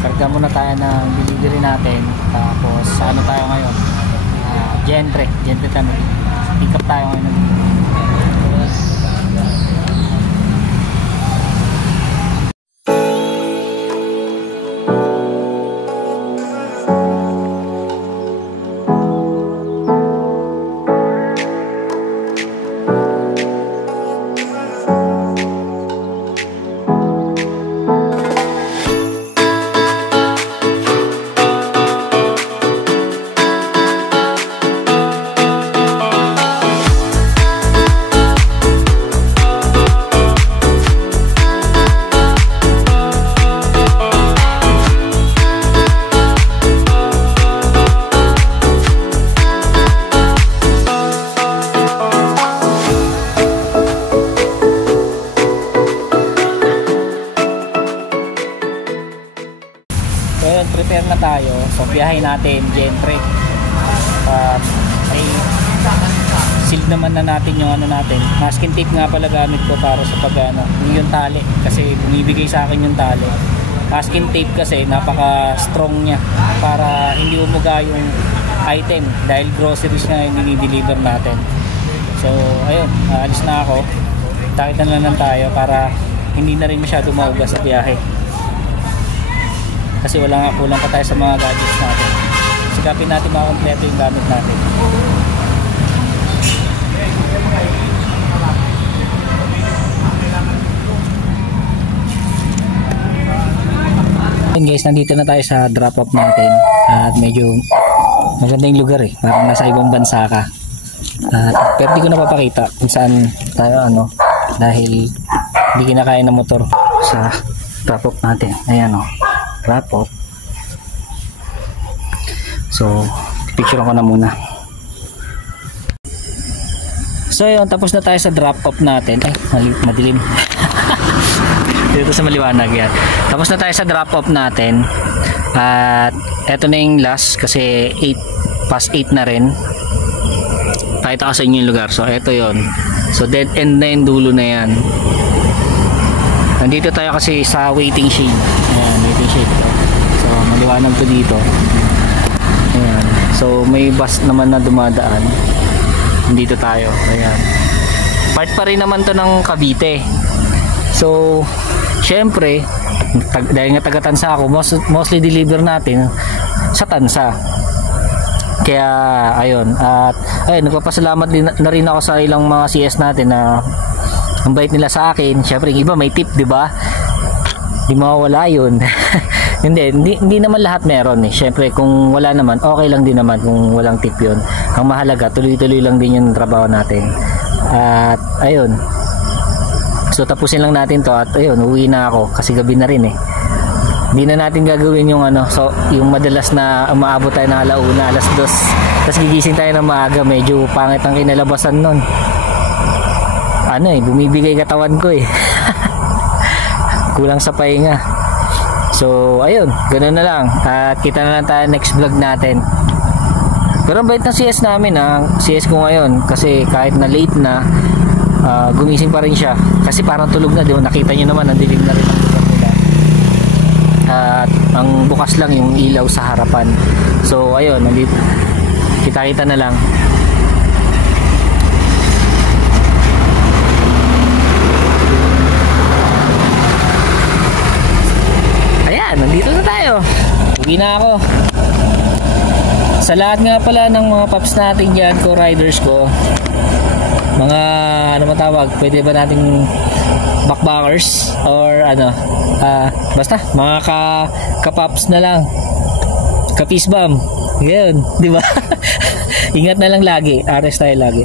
karga muna tayo ng delivery natin. Tapos ano tayo ngayon? Gentry tayo, pick up tayo ngayon. Prepare na tayo. So biyahe natin Gentry. Ay seal naman na natin yung ano natin. Masking tape nga pala gamit ko para sa pagano, yung tali kasi bumibigay sa akin yung tali. Masking tape kasi napaka strong niya para hindi umuga yung item dahil groceries na yung dinideliver natin. So ayun, alis na ako. Takit na lang tayo para hindi na rin masyado mauga sa biyahe. Kasi kulang pa tayo sa mga gadgets natin. Sikapin natin makakompleto yung gamit natin. And guys, nandito na tayo sa drop off natin. At medyo maganda yung lugar parang nasa ibang bansa ka. Pero di ko napapakita kung saan tayo dahil hindi kinakaya ng motor sa drop off natin. Ayan drop off. So picture ko na muna. So yun, tapos na tayo sa drop off natin. Ay madilim. Dito sa maliwanag yan. Tapos na tayo sa drop off natin. At eto na yung last kasi 8:08 na rin. Pakita ko sa inyo yung lugar. So eto yon. So dead end na yung dulo na yan. Nandito tayo kasi sa waiting shade. Ayan, waiting shade. So maliwanag to dito. Ayan. So may bus naman na dumadaan. Nandito tayo. Ayan. Part pa rin naman to ng Cavite. So syempre dahil nga taga Tansa ako, mostly deliver natin sa Tansa. Kaya ayun, at ayun, nagpapasalamat din na rin ako sa ilang mga CS natin na ang bait nila sa akin. Syempre iba may tip, di ba? Di mawawala yun. hindi naman lahat meron Syempre kung wala naman, okay lang din naman kung walang tip yun. Ang mahalaga, tuloy-tuloy lang din yung trabaho natin. At ayun, so tapusin lang natin to. At ayun, uwi na ako kasi gabi na rin Hindi na natin gagawin yung so yung madalas na umaabot tayo ng alauna, 2:00. Tapos gigising tayo ng maaga, medyo pangit ang kinalabasan nun. Bumibigay katawan ko kulang sa pahinga. So ayun, ganoon na lang. At kita na lang tayo next vlog natin. Pero ang bait ng CS namin CS ko ngayon kasi kahit na late na, gumising pa rin siya kasi parang tulog na, di ba? Nakita nyo naman, nandilim na rin ang lugar nila. At ang bukas lang yung ilaw sa harapan. So ayun, nandito kita na lang. Ayan, nandito na tayo. Uwi na ako. Sa lahat nga pala ng mga paps natin dyan, co-riders ko, mga matawag, pwede ba nating backbackers or basta mga kapaps na lang, kapisbam, yun, di ba? Ingat na lang lagi, ares tayo lagi.